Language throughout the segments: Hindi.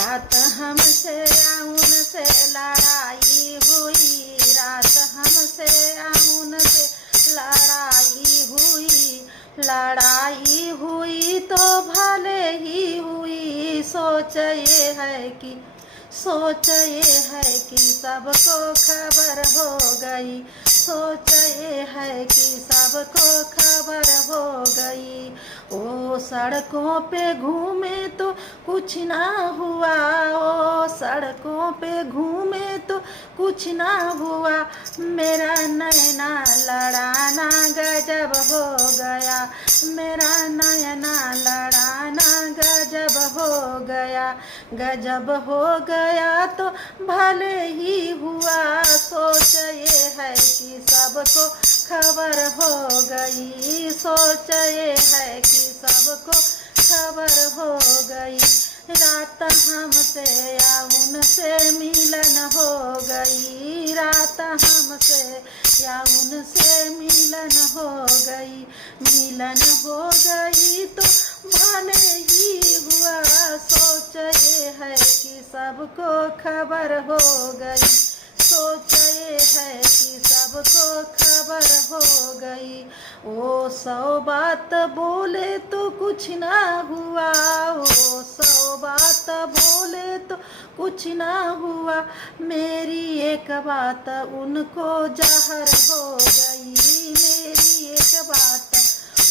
रात हमसे या उनसे लड़ाई हुई, रात हमसे या उनसे लड़ाई हुई, लड़ाई हुई तो भले ही हुई। सोच ये है कि सबको खबर हो गई, सोच ये है कि सबको खबर हो गई। ओ सड़कों पे घूमे तो कुछ ना हुआ, ओ सड़कों पे घूमे तो कुछ ना हुआ। मेरा नैना लड़ाना गजब हो गया, मेरा नैना लड़ाना गजब हो गया, गजब हो गया तो भले ही हुआ। सोच ये है कि सबको खबर हो गई, सोच ये है कि सबको खबर हो गई। रात हमसे या उनसे मिलन हो गई, रात हमसे या उनसे मिलन हो गई, मिलन हो गई तो भले ही हुआ। सोच ये है कि सबको खबर हो गई, सोच ये है कि सबको खबर हो गई। ओ 100 बात बोले तो कुछ ना हुआ, ओ 100 बात बोले तो कुछ ना हुआ। मेरी एक बात उनको जहर हो गई, मेरी एक बात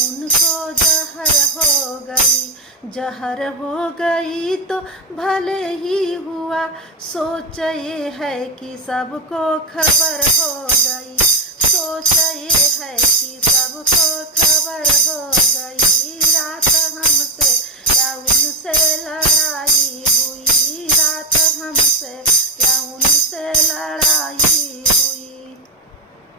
उनको जहर हो गई, जहर हो गई तो भले ही हुआ। सोच ये है कि सबको खबर हो गई, सोच ये है कि सबको खबर हो गई। रात हमसे या उनसे लड़ाई हुई, रात हमसे या उनसे लड़ाई